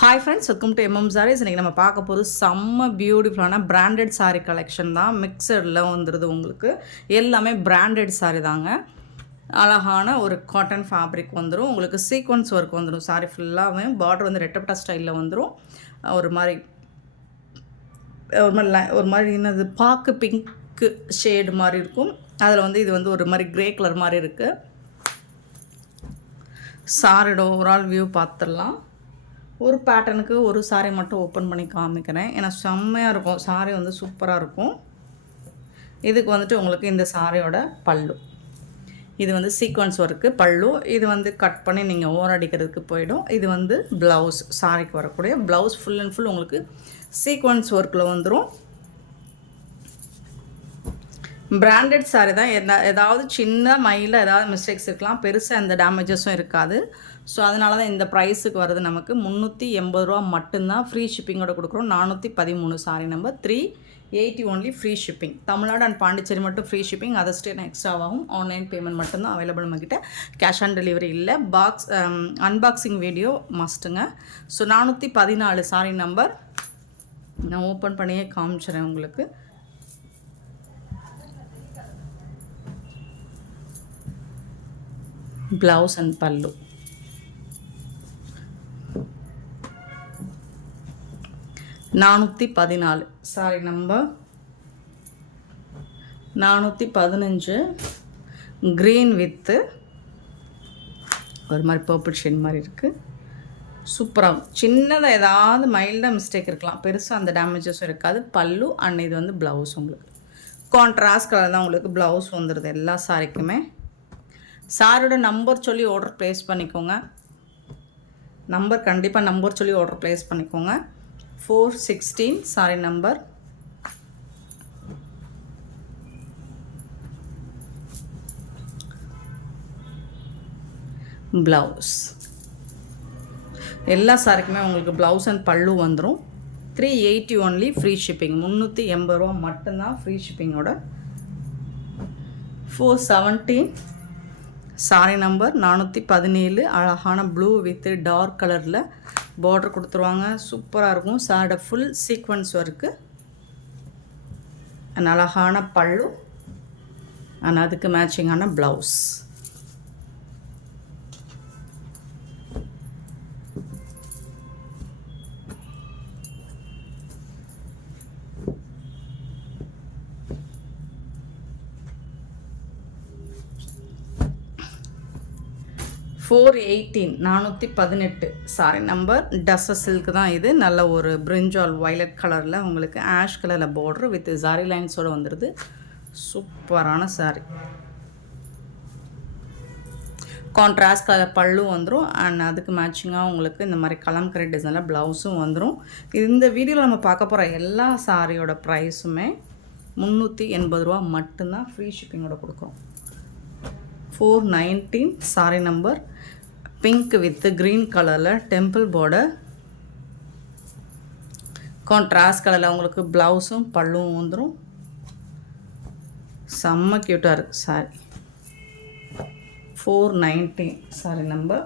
Hi friends, welcome to MM sarees. இன்றைக்கி நம்ம பார்க்க போது செம்ம பியூட்டிஃபுல்லான பிராண்டட் சாரீ கலெக்ஷன் தான். மிக்சடில் வந்துடுது உங்களுக்கு. எல்லாமே பிராண்டட் சாரீ தாங்க. அழகான ஒரு காட்டன் ஃபேப்ரிக் வந்துடும். உங்களுக்கு சீக்வன்ஸ் ஒர்க் வந்துடும். சாரீ ஃபுல்லாகவே பார்டர் வந்து ரெட்டப்பட்டா ஸ்டைலில் வந்துடும். ஒரு மாதிரி என்னது பாக்கு பிங்க்கு ஷேடு மாதிரி இருக்கும். அதில் வந்து இது வந்து ஒரு மாதிரி க்ரே கலர் மாதிரி இருக்குது. சாரியோட ஓவரால் வியூ பார்த்துடலாம். ஒரு பேட்டர்னுக்கு ஒரு சாரீ மட்டும் ஓப்பன் பண்ணி காமிக்கிறேன். ஏன்னா செம்மையாக இருக்கும். சாரீ வந்து சூப்பராக இருக்கும். இதுக்கு வந்துட்டு உங்களுக்கு இந்த சாரியோட பல்லு, இது வந்து சீக்வன்ஸ் ஒர்க்கு பல்லு. இது வந்து கட் பண்ணி நீங்கள் ஓரடிக்கிறதுக்கு போயிடும். இது வந்து ப்ளவுஸ், சாரிக்கு வரக்கூடிய ப்ளவுஸ் ஃபுல் அண்ட் ஃபுல் உங்களுக்கு சீக்வன்ஸ் ஒர்க்கில் வந்துடும். பிராண்டட் சாரீ தான். ஏதாவது சின்ன மைலில் ஏதாவது மிஸ்டேக்ஸ் இருக்கலாம், பெருசாக எந்த டேமேஜஸும் இருக்காது. ஸோ அதனால தான் இந்த ப்ரைஸுக்கு வருது. நமக்கு 380 ரூபா மட்டும்தான். ஃப்ரீ ஷிப்பிங்கோட கொடுக்குறோம். 413 sari number 380 only free shipping. Tamil Nadu and Pondicherry மட்டும் ஃப்ரீ ஷிப்பிங். அதை ஸ்டேட் எக்ஸ்ட்ராவாகும். ஆன்லைன் பேமெண்ட் மட்டும்தான் அவைலபிள் நம்மக்கிட்ட. கேஷ் ஆன் டெலிவரி இல்லை. அன்பாக்சிங் வீடியோ மஸ்ட்டுங்க. ஸோ 414 சாரி நம்பர் நான் ஓப்பன் பண்ணியே காமிச்சிடுறேன் உங்களுக்கு. ப்ளவுஸ் அண்ட் பல்லு. $414 சாரி நம்பர் 415 க்ரீன் வித்து ஒரு மாதிரி பர்பிள் ஷேட் மாதிரி இருக்குது. சூப்பராக சின்னதாக ஏதாவது மைல்டாக மிஸ்டேக் இருக்கலாம், பெருசாக அந்த டேமேஜஸும் இருக்காது. பல்லு அண்ட் இது வந்து ப்ளவுஸ். உங்களுக்கு கான்ட்ராஸ்ட் கலர் தான் உங்களுக்கு ப்ளவுஸ் வந்துடுது எல்லா சாரிக்குமே. சாரோட நம்பர் சொல்லி ஆர்டர் ப்ளேஸ் பண்ணிக்கோங்க. கண்டிப்பாக நம்பர் சொல்லி ஆர்டர் ப்ளேஸ் பண்ணிக்கோங்க. 416 சாரி நம்பர். ப்ளவுஸ் எல்லா சாரிக்குமே உங்களுக்கு ப்ளவுஸ் அண்ட் பல்லு வந்துடும். 380 ஒன்லி ஃப்ரீ ஷிப்பிங். 380 ரூபா மட்டும்தான் ஃப்ரீ ஷிப்பிங்கோட. 417 sorry number 417. அழகான ப்ளூ வித் டார்க் கலரில் பார்டர் கொடுத்துருவாங்க. சூப்பராக இருக்கும். சாரோட ஃபுல் சீக்வன்ஸ் ஒர்க்கு அண்ட் அழகான பல்லு அண்ட் அதுக்கு மேட்சிங்கான blouse. $418 sari number. Tussar silk தான் இது. நல்ல ஒரு பிரிஞ்சால் வயலட் கலரில் உங்களுக்கு ஆஷ் கலரில் பார்டர் வித் சாரி லைன்ஸோடு வந்துடுது. சூப்பரான சாரி. கான்ட்ராஸ்ட் கலர் பல்லு வந்துடும் அண்ட் அதுக்கு மேட்சிங்காக உங்களுக்கு இந்த மாதிரி கலம்கரி டிசைனில் ப்ளவுஸும் வந்துடும். இந்த வீடியோவில் நம்ம பார்க்க போகிற எல்லா சாரியோட ப்ரைஸுமே 380 ரூபா மட்டும்தான். ஃப்ரீ ஷிப்பிங்கோட கொடுக்குறோம். 419 sorry number. Pink with green கலரில் டெம்பிள் பார்டர். கான்ட்ராஸ்ட் கலரில் உங்களுக்கு ப்ளவுஸும் பல்லுவும் வந்துடும். செம்ம க்யூட்டாக இருக்குது சாரி. 419 sorry number.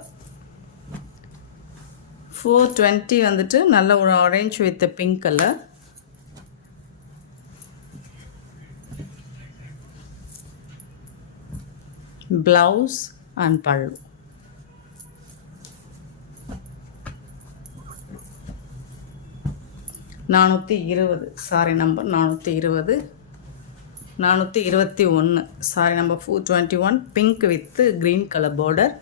420 வந்துட்டு நல்ல ஒரு orange with pink colour. Blouse and பல்லு. $420 sorry number. 420. 421 sorry number. 421 pink with green colour border.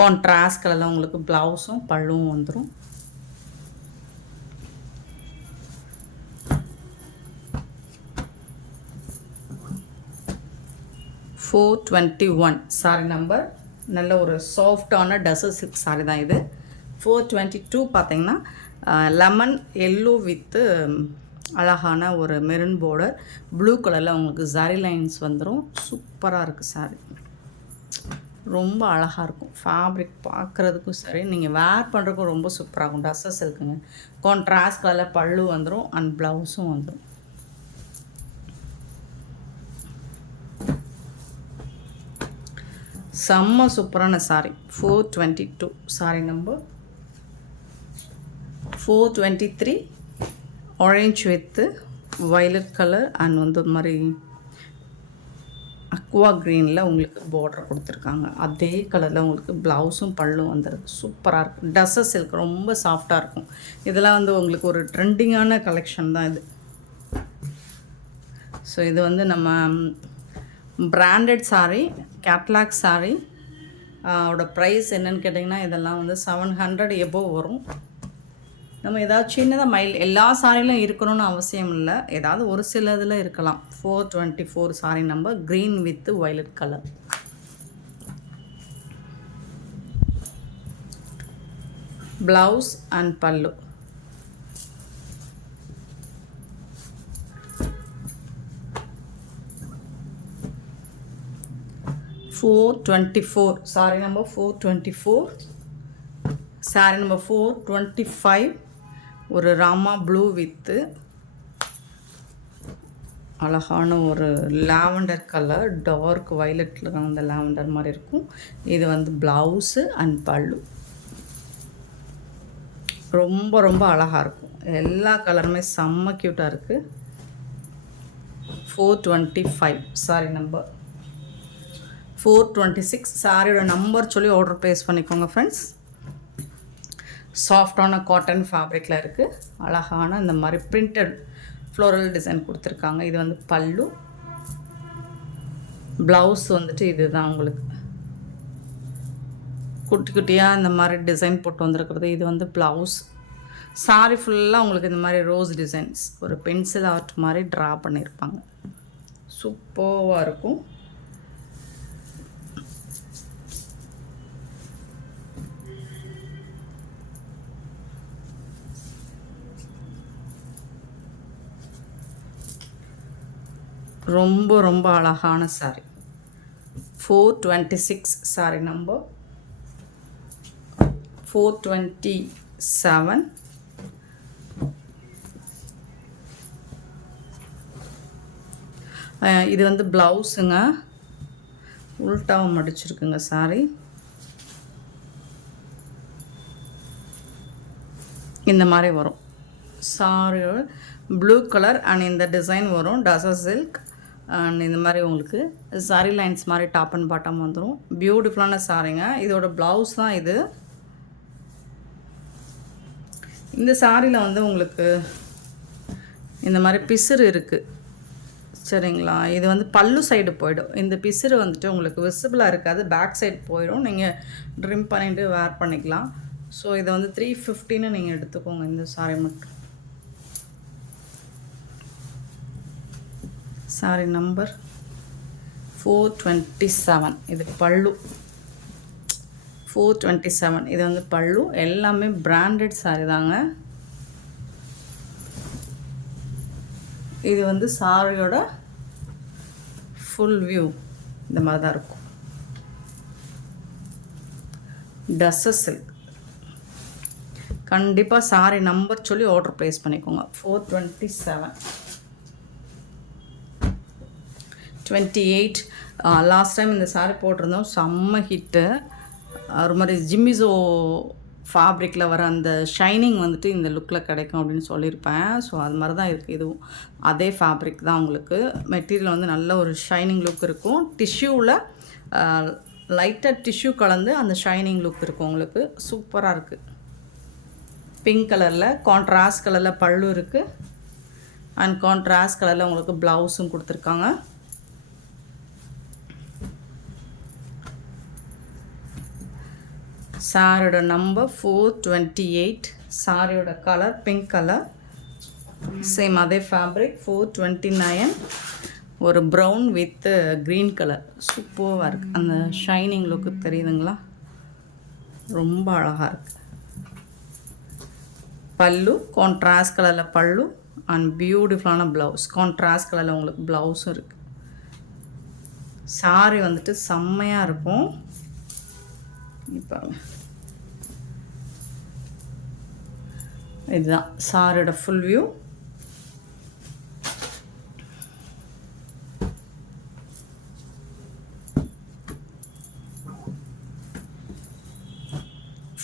Contrast கலரில் உங்களுக்கு ப்ளவுஸும் பல்லுவும் வந்துடும். $421 சாரி நம்பர். நல்ல ஒரு சாஃப்டான டஸ்ஸர் சில்க் சாரி தான் இது. 422 பார்த்தீங்கன்னா லெமன் எல்லோ வித்து அழகான ஒரு மெரூன் பார்டர் ப்ளூ கலரில் உங்களுக்கு சாரி லைன்ஸ் வந்துடும். சூப்பராக இருக்குது சாரி. ரொம்ப அழகாக இருக்கும். ஃபேப்ரிக் பார்க்குறதுக்கும் சரி, நீங்கள் வேர் பண்ணுறதுக்கும் ரொம்ப சூப்பராக இருக்கும். டஸ்ஸர் சில்க்குங்க. கான்ட்ராஸ்ட் கலரில் பல்லு வந்துடும் அண்ட் ப்ளவுஸும் வந்துடும். செம்ம சூப்பரான sorry. 422 sorry number 423. Orange with violet colour and வந்து ஒரு மாதிரி அக்வா க்ரீனில் உங்களுக்கு பார்டர் கொடுத்துருக்காங்க. அதே கலரில் உங்களுக்கு ப்ளவுஸும் பல்லும் வந்துடுது. சூப்பராக இருக்கும். டஸ்ஸஸ் சில்க் ரொம்ப சாஃப்டாக இருக்கும். இதெல்லாம் வந்து உங்களுக்கு ஒரு ட்ரெண்டிங்கான கலெக்ஷன் தான் இது. ஸோ இது வந்து நம்ம பிராண்டட் சாரீ, கேட்லாக் சாரீ ஓட ப்ரைஸ் என்னென்னு கேட்டிங்கன்னா இதெல்லாம் வந்து 700 எபோவ் வரும். நம்ம ஏதாவது சின்னதாக எல்லா சாரிலும் இருக்கணும்னு அவசியம் இல்லை, ஏதாவது ஒரு சில இதில் இருக்கலாம். 424 sorry number, green with violet colour. Blouse and பல்லு. $424 சாரி நம்பர் 424. சாரி நம்பர் 425 ஒரு ராமா ப்ளூ வித்து அழகான ஒரு லாவெண்டர் கலர், டார்க் வயலட்டில் அந்த லாவெண்டர் மாதிரி இருக்கும். இது வந்து ப்ளவுஸு அண்ட் பல்லு. ரொம்ப ரொம்ப அழகாக இருக்கும். எல்லா கலருமே செம்ம க்யூட்டாக இருக்குது. 425 சாரி நம்பர் 426. சாரியோட நம்பர் சொல்லி ஆர்டர் ப்ளேஸ் பண்ணிக்கோங்க ஃப்ரெண்ட்ஸ். சாஃப்டான காட்டன் ஃபேப்ரிக்கில் இருக்குது. அழகான இந்த மாதிரி பிரிண்டட் ஃப்ளோரல் டிசைன் கொடுத்துருக்காங்க. இது வந்து பல்லு. ப்ளவுஸ் வந்துட்டு இது தான் உங்களுக்கு குட்டி குட்டியாக இந்த மாதிரி டிசைன் போட்டு வந்துருக்கிறது. இது வந்து ப்ளவுஸ். சாரி ஃபுல்லாக உங்களுக்கு இந்த மாதிரி ரோஸ் டிசைன்ஸ் ஒரு பென்சில் ஆர்ட் மாதிரி ட்ரா பண்ணியிருப்பாங்க. சூப்பராக இருக்கும். ரொம்ப ரொம்ப அழகான சாரி. 426 sorry number 427. இது வந்து ப்ளவுஸுங்க, உல்ட்டாவும் மடிச்சிருக்குங்க சாரி. இந்த மாதிரி வரும் சாரி. ப்ளூ கலர் அண்ட் இந்த டிசைன் வரும். டசர் சில்க் அண்ட் இந்த மாதிரி உங்களுக்கு சாரி லைன்ஸ் மாதிரி டாப் அண்ட் பாட்டம் வந்துடும். பியூட்டிஃபுல்லான சாரிங்க. இதோட ப்ளவுஸ் தான் இது. இந்த சாரியில் வந்து உங்களுக்கு இந்த மாதிரி பிசுறு இருக்குது சரிங்களா. இது வந்து பல்லு சைடு போயிடும். இந்த பிசுறு வந்துட்டு உங்களுக்கு விசிபிளாக இருக்காது, பேக் சைடு போயிடும். நீங்கள் ட்ரிம் பண்ணிவிட்டு வேர் பண்ணிக்கலாம். ஸோ இதை வந்து 350ன்னு நீங்கள் எடுத்துக்கோங்க இந்த சாரி மட்டும். Sorry number 427. இது பல்லு 427. இது வந்து பல்லு. எல்லாமே பிராண்டட் சாரி தாங்க. இது வந்து சாரியோட ஃபுல் வியூ இந்த மாதிரி தான் இருக்கும். டஸ்ஸர் சில்க். கண்டிப்பாக சாரி நம்பர் சொல்லி ஆர்டர் ப்ளேஸ் பண்ணிக்கோங்க. 427. 28. லாஸ்ட் டைம் இந்த சாரி போட்டிருந்தோம், செம்ம ஹிட்டு. ஒரு மாதிரி ஜிம்மிசோ ஃபேப்ரிக்கில் வர அந்த ஷைனிங் வந்துட்டு இந்த லுக்கில் கிடைக்கும் அப்படின்னு சொல்லியிருப்பேன். ஸோ அது மாதிரி தான் இருக்குது. இதுவும் அதே ஃபேப்ரிக் தான். உங்களுக்கு மெட்டீரியல் வந்து நல்ல ஒரு ஷைனிங் லுக் இருக்கும். டிஷ்யூவில் லைட்டாக டிஷ்யூ கலந்து அந்த ஷைனிங் லுக் இருக்கும் உங்களுக்கு. சூப்பராக இருக்குது. பிங்க் கலரில் கான்ட்ராஸ்ட் கலரில் பல்லு இருக்குது அண்ட் கான்ட்ராஸ்ட் கலரில் உங்களுக்கு ப்ளவுஸும் கொடுத்துருக்காங்க. சாரியோட நம்பர் 428. சாரியோட கலர் பிங்க் கலர், சேம் அதே ஃபேப்ரிக். 429. ஒரு ப்ரௌன் வித் க்ரீன் கலர். சூப்பராக இருக்குது. அந்த ஷைனிங் லுக்கு தெரியுதுங்களா, ரொம்ப அழகாக இருக்குது. பல்லு கான்ட்ராஸ்ட் கலரில் பல்லு அண்ட் பியூட்டிஃபுல்லான ப்ளவுஸ். கான்ட்ராஸ்ட் கலரில் உங்களுக்கு ப்ளவுஸும் இருக்குது. சாரி வந்துட்டு செம்மையாக இருக்கும். இப்போ இதுதான் சாரியோட full view.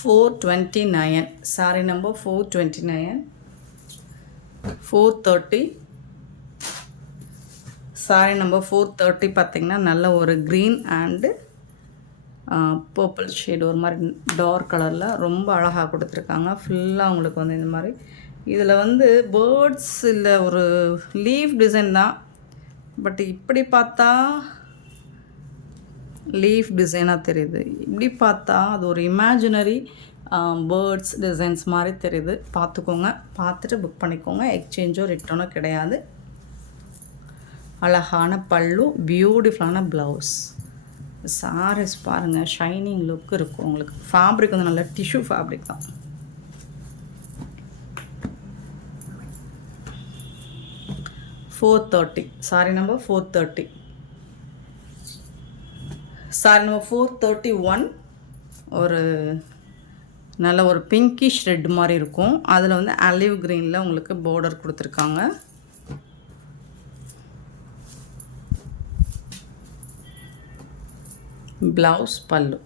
429. Saree number 429. 430. Saree number 430 பார்த்தீங்கன்னா நல்ல ஒரு க்ரீன் அண்டு பர்பிள் ஷேடு ஒரு மாதிரி டார்க் கலரில் ரொம்ப அழகாக கொடுத்துருக்காங்க. ஃபுல்லாக உங்களுக்கு வந்து இந்த மாதிரி இதில் வந்து பேர்ட்ஸ் இல்லை ஒரு லீஃப் டிசைன் தான். பட் இப்படி பார்த்தா லீஃப் டிசைனாக தெரியுது, இப்படி பார்த்தா அது ஒரு இமேஜினரி பேர்ட்ஸ் டிசைன்ஸ் மாதிரி தெரியுது. பார்த்துக்கோங்க, பார்த்துட்டு புக் பண்ணிக்கோங்க. எக்ஸ்சேஞ்சோ ரிட்டர்னோ கிடையாது. அழகான பல்லு, பியூட்டிஃபுல்லான ப்ளவுஸ். சாரீஸ் பாருங்கள், ஷைனிங் லுக் இருக்கும் உங்களுக்கு. ஃபேப்ரிக் வந்து நல்ல டிஷ்யூ ஃபேப்ரிக் தான். $430. Sorry number 430. Sorry number 431. ஒரு நல்ல ஒரு பிங்கிஷ் ரெட் மாதிரி இருக்கும். அதில் வந்து ஆலிவ் க்ரீனில் உங்களுக்கு பார்டர் கொடுத்துருக்காங்க. ப்ளவுஸ் பல்லு.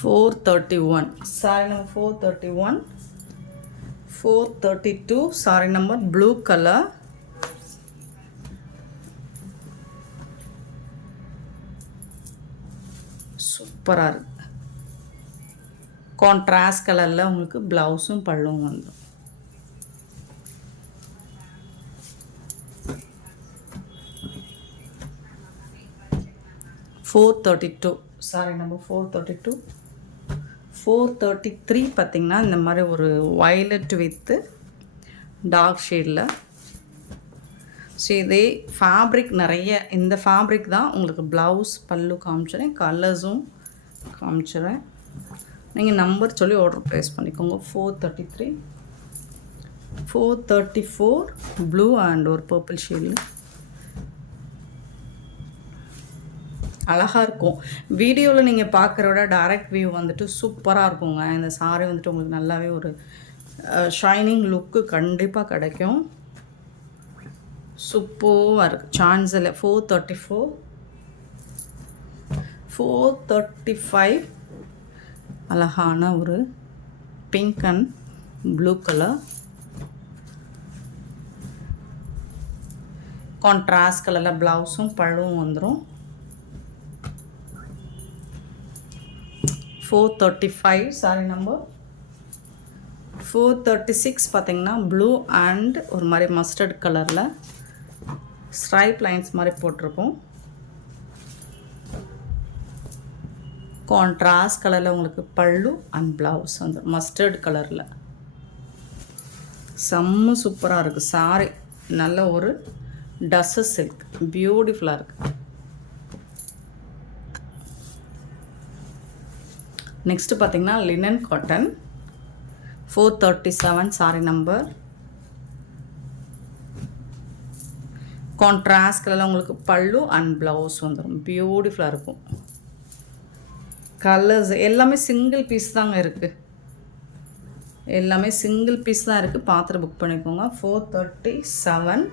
$431. Sorry number 431. 432. Sorry number blue colour. சூப்பராக இருக்குது. கான்ட்ராஸ்ட் கலரில் உங்களுக்கு ப்ளவுஸும் பல்லுவும் வந்துடும். $432. Sorry number 432. 433 பார்த்திங்கன்னா இந்த மாதிரி ஒரு வயலட் வித்து டார்க் ஷேடில். ஸோ இதே ஃபேப்ரிக் நிறைய, இந்த ஃபேப்ரிக் தான் உங்களுக்கு ப்ளவுஸ் பல்லு காமிச்சிடுறேன், கலர்ஸும் காமிச்சிடுறேன். நீங்கள் நம்பர் சொல்லி ஆர்டர் ப்ளேஸ் பண்ணிக்கோங்க. 433. 434 ப்ளூ அண்ட் ஒரு பர்பிள் ஷேடில் அழகாக இருக்கும். வீடியோவில் நீங்கள் பார்க்குறோட டைரக்ட் வியூ வந்துட்டு சூப்பராக இருக்குங்க. இந்த சாரி வந்துட்டு உங்களுக்கு நல்லாவே ஒரு ஷைனிங் லுக்கு கண்டிப்பாக கிடைக்கும். சூப்பராக இருக்குது, சான்ஸ் இல்லை. 434. 435 அழகான ஒரு pink and blue colour contrast கலரில் ப்ளவுஸும் பல்லுவும் வந்துடும். 435. சாரி நம்பர் 436 பார்த்தீங்கன்னா ப்ளூ அண்ட் ஒரு மாதிரி மஸ்டர்ட் கலரில் ஸ்ட்ரைப் லைன்ஸ் மாதிரி போட்டிருக்கோம். கான்ட்ராஸ்ட் கலரில் உங்களுக்கு பல்லு அண்ட் ப்ளவுஸ் வந்து மஸ்டர்ட் கலரில் செம்ம சூப்பராக இருக்குது. சாரி நல்ல ஒரு டஸ்ஸர் சில்க், பியூட்டிஃபுல்லாக இருக்குது. நெக்ஸ்ட்டு பார்த்திங்கன்னா linen cotton. 437. Sorry number contrast கலரில் உங்களுக்கு பல்லு அண்ட் ப்ளவுஸ் வந்துடும். பியூட்டிஃபுல்லாக இருக்கும். கலர்ஸ் எல்லாமே சிங்கிள் பீஸ் தாங்க இருக்குது, எல்லாமே சிங்கிள் பீஸ் தான் இருக்குது. பார்த்துட்டு புக் பண்ணிக்கோங்க. 437.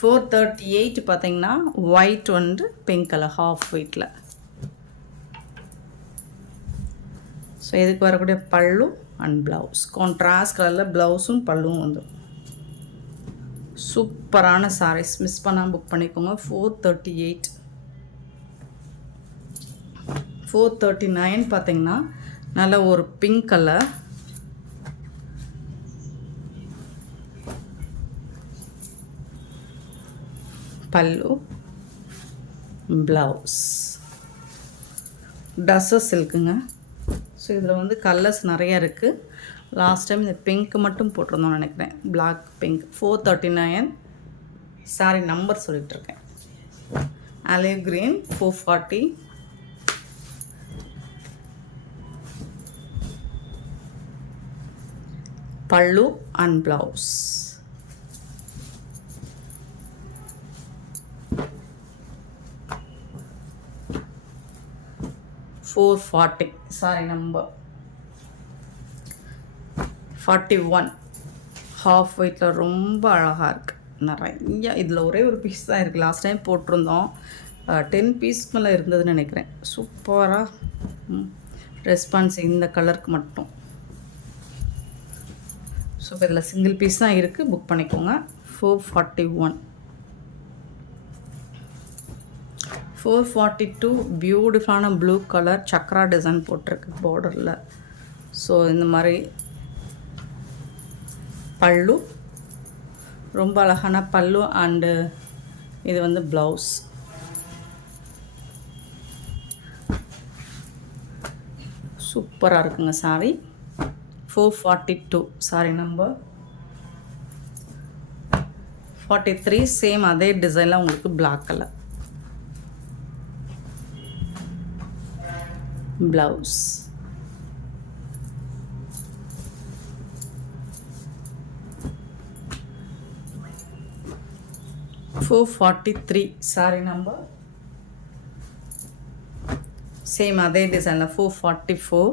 438 பார்த்திங்கன்னா ஒயிட் வந்து பிங்க் கலர் ஹாஃப் ஒயிட்டில். ஸோ இதுக்கு வரக்கூடிய பல்லு அண்ட் ப்ளவுஸ் கான்ட்ராஸ்ட் கலரில் ப்ளவுஸும் பல்லுவும் வந்துடும். சூப்பரான சாரீஸ், மிஸ் பண்ணாமல் புக் பண்ணிக்கோங்க. 438. 439 பார்த்திங்கன்னா நல்ல ஒரு பிங்க் கலர் பல்லு ப்ளவுஸ் டஸ்ஸர் சில்க்குங்க. ஸோ இதில் வந்து கலர்ஸ் நிறையா இருக்குது. லாஸ்ட் டைம் இந்த பிங்க் மட்டும் போட்டிருந்தோம்னு நினைக்கிறேன், பிளாக் பிங்க். 439. சாரி நம்பர் சொல்லிகிட்ருக்கேன். Olive green 440. பல்லு and blouse. $440. Sari number 41. Half ஒயிட்டில் ரொம்ப அழகாக இருக்குது. நிறைய இதில் ஒரே ஒரு பீஸ் தான் இருக்குது. லாஸ்ட் டைம் போட்டிருந்தோம். 10 பீஸ் மேலே இருந்ததுன்னு நினைக்கிறேன். சூப்பராக ரெஸ்பான்ஸ் இந்த கலருக்கு மட்டும். ஸோ இப்போ இதில் சிங்கிள் பீஸ் தான் இருக்குது. புக் பண்ணிக்கோங்க. 441. 442 பியூட்டிஃபுல்லான ப்ளூ கலர் சக்ரா டிசைன் போட்டிருக்கு பார்டரில். ஸோ இந்த மாதிரி பல்லு, ரொம்ப அழகான பல்லு. அண்டு இது வந்து ப்ளவுஸ். சூப்பராக இருக்குங்க சாரி. 442 sorry number 43. சேம் அதே டிசைனில் உங்களுக்கு black colour blouse. $443 saree number same அதே டிசைனில் 444.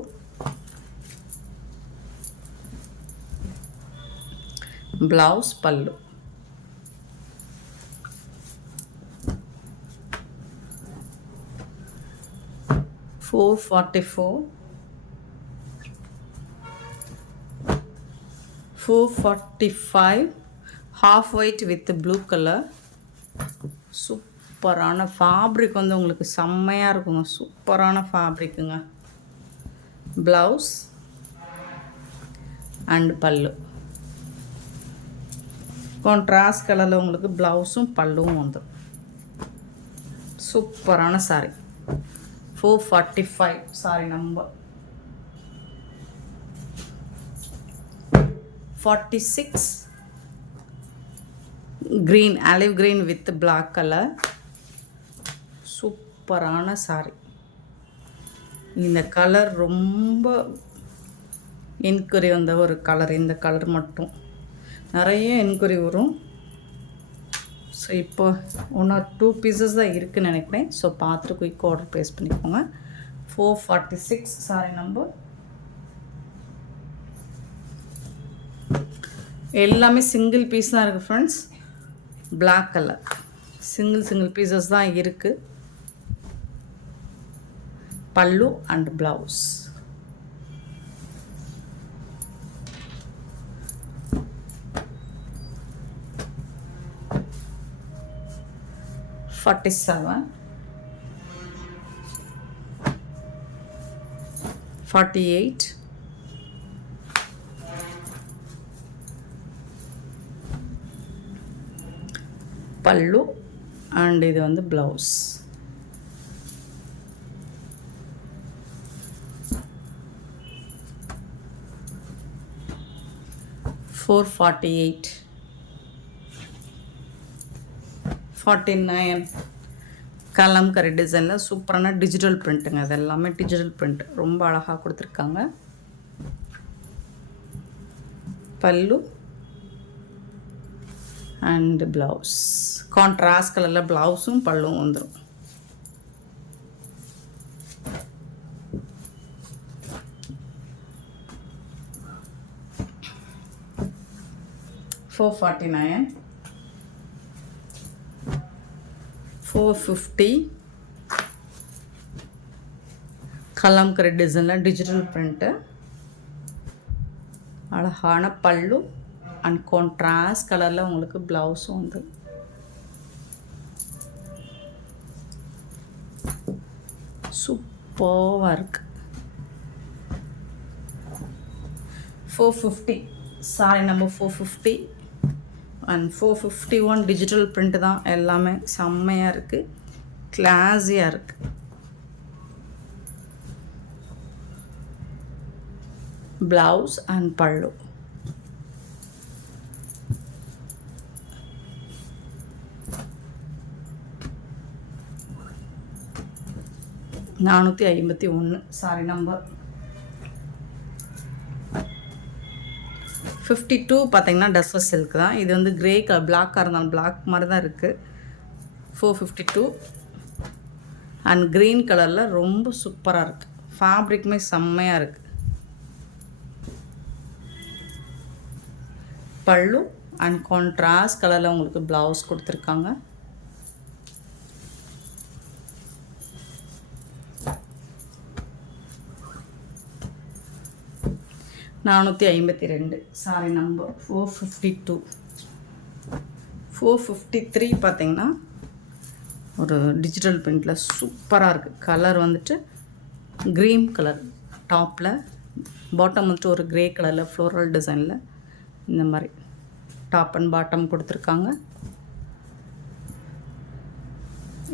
ப்ளவுஸ் பல்லு. $445 half white with blue color. சூப்பரான ஃபேப்ரிக் வந்து உங்களுக்கு செம்மையாக இருக்குங்க. சூப்பரான ஃபேப்ரிக்குங்க. ப்ளவுஸ் அண்ட் பல்லு கான்ட்ராஸ்ட் கலரில் உங்களுக்கு ப்ளவுஸும் பல்லுவும் வந்துடும். சூப்பரான sorry. 445 sorry number 46. green, olive green with black color. சூப்பரான சாரி. இந்த கலர் ரொம்ப என்கொயரி வந்த ஒரு கலர். இந்த கலர் மட்டும் நிறைய என்கொயரி வரும். ஸோ இப்போ 1 or 2 பீசஸ் தான் இருக்குதுன்னு நினைக்கிறேன். ஸோ பார்த்துட்டு குயிக் ஆர்டர் ப்ளேஸ் பண்ணிக்கோங்க. 446 சாரி நம்பர். எல்லாமே சிங்கிள் பீஸ் தான் இருக்குது friends. Black colour single pieces தான் இருக்குது. பல்லு அண்ட் ப்ளவுஸ். $47, $48, பல்லு அண்ட் இது வந்து ப்ளவுஸ். $448, $49 கலம்கரி டிசைனில் சூப்பரான டிஜிட்டல் பிரிண்ட்டுங்க. அது எல்லாமே டிஜிட்டல் பிரிண்ட் ரொம்ப அழகாக கொடுத்துருக்காங்க. பல்லு அண்ட் ப்ளவுஸ் கான்ட்ராஸ்ட் கலரில் ப்ளவுஸும் பல்லும் வந்துடும். $449, $450 கலம்கரி டிசைனில் டிஜிட்டல் பிரிண்ட்டு. அழகான பல்லு அண்ட் கான்ட்ராஸ்ட் கலரில் உங்களுக்கு ப்ளவுஸும் வந்து சூப்பராக இருக்குது. 450 sorry number 450 and 451 digital print தான். எல்லாமே செம்மையாக இருக்குது, கிளாஸியாக இருக்குது. ப்ளவுஸ் அண்ட் பல்லு. $451 சாரி நம்பர் 52 பார்த்தீங்கன்னா டஸ்ஸர் சில்க் தான். இது வந்து கிரே கலர் பிளாக்காக இருந்தாலும் பிளாக் மாதிரி தான் இருக்குது. 452 அண்ட் க்ரீன் கலரில் ரொம்ப சூப்பராக இருக்குது. ஃபேப்ரிக்குமே செம்மையாக இருக்குது. பல்லு அண்ட் கான்ட்ராஸ்ட் கலரில் உங்களுக்கு ப்ளவுஸ் கொடுத்துருக்காங்க. $452 சாரி நம்பர் 452. 453 பார்த்தீங்கன்னா ஒரு டிஜிட்டல் பிரிண்டில் சூப்பராக இருக்குது. கலர் வந்துட்டு க்ரீன் கலர், டாப்பில் பாட்டம் வந்துட்டு ஒரு க்ரே கலரில் ஃப்ளோரல் டிசைனில் இந்த மாதிரி டாப் அண்ட் பாட்டம் கொடுத்துருக்காங்க.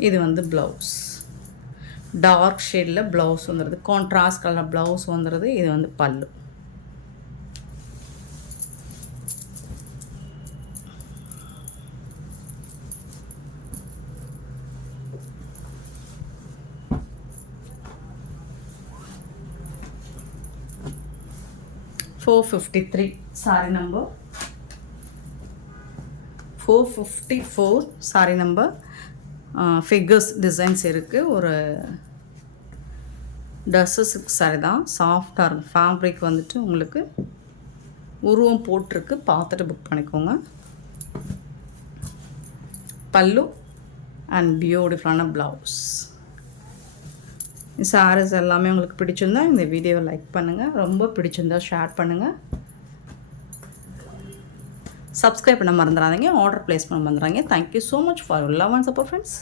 இது வந்து ப்ளவுஸ் டார்க் ஷேடில் ப்ளவுஸ் வந்துடுது, கான்ட்ராஸ்ட் கலர் ப்ளவுஸ் வந்துடுது. இது வந்து பல்லு. $453 sorry number 454 sorry number. Figures designs இருக்குது. ஒரு டஸ்ஸஸ் சாரி தான், சாஃப்டாக இருக்கும். ஃபேப்ரிக் வந்துட்டு உங்களுக்கு உருவம் போட்டிருக்கு, பார்த்துட்டு புக் பண்ணிக்கோங்க. பல்லு அண்ட் பியூட்டிஃபுல்லான ப்ளவுஸ். சாரீஸ் எல்லாமே உங்களுக்கு பிடிச்சிருந்தா இந்த வீடியோவை லைக் பண்ணுங்கள். ரொம்ப பிடிச்சிருந்தா ஷேர் பண்ணுங்கள். சப்ஸ்கிரைப் பண்ண மறந்துடாதீங்க. ஆர்டர் ப்ளேஸ் பண்ண மறந்துடாதீங்க. Thank you so much for your love and support friends.